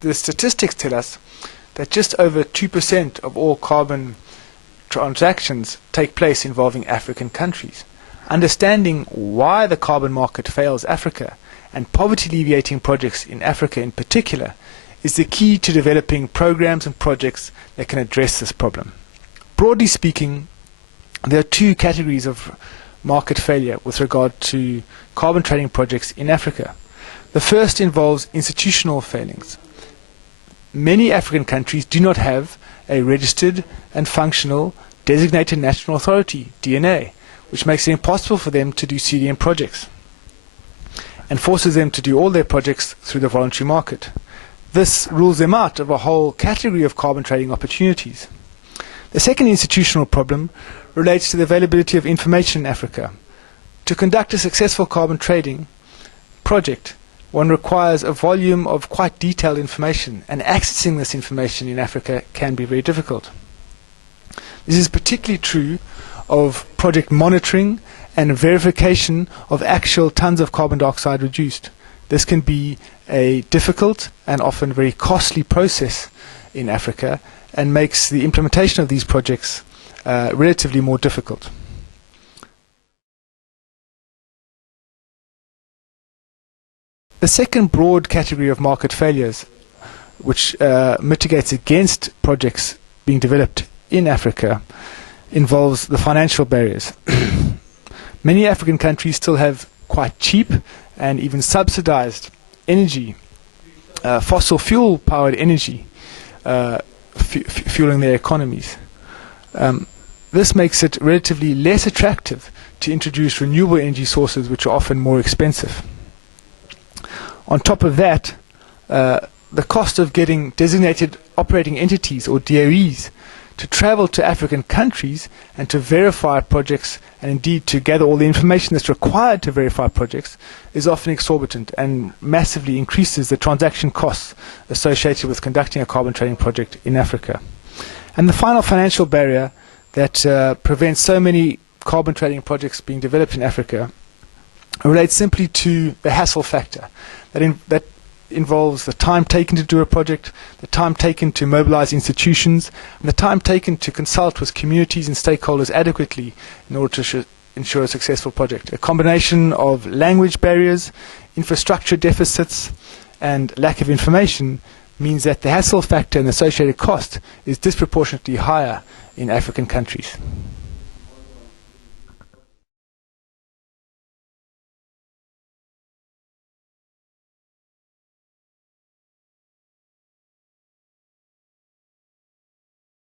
The statistics tell us that just over 2% of all carbon transactions take place involving African countries. Understanding why the carbon market fails Africa and poverty alleviating projects in Africa in particular is the key to developing programs and projects that can address this problem. Broadly speaking, there are two categories of market failure with regard to carbon trading projects in Africa. The first involves institutional failings. Many African countries do not have a registered and functional designated national authority, DNA, which makes it impossible for them to do CDM projects and forces them to do all their projects through the voluntary market. This rules them out of a whole category of carbon trading opportunities. The second institutional problem relates to the availability of information in Africa. To conduct a successful carbon trading project, one requires a volume of quite detailed information, and accessing this information in Africa can be very difficult. This is particularly true of project monitoring and verification of actual tons of carbon dioxide reduced. This can be a difficult and often very costly process in Africa and makes the implementation of these projects relatively more difficult. The second broad category of market failures, which mitigates against projects being developed in Africa, involves the financial barriers. Many African countries still have quite cheap and even subsidized energy, fossil fuel powered energy, fueling their economies. This makes it relatively less attractive to introduce renewable energy sources, which are often more expensive. On top of that, the cost of getting designated operating entities, or DOEs, to travel to African countries and to verify projects, and indeed to gather all the information that's required to verify projects, is often exorbitant and massively increases the transaction costs associated with conducting a carbon trading project in Africa. And the final financial barrier that prevents so many carbon trading projects being developed in Africa relates simply to the hassle factor. That involves the time taken to do a project, the time taken to mobilize institutions, and the time taken to consult with communities and stakeholders adequately in order to ensure a successful project. A combination of language barriers, infrastructure deficits, and lack of information means that the hassle factor and associated cost is disproportionately higher in African countries.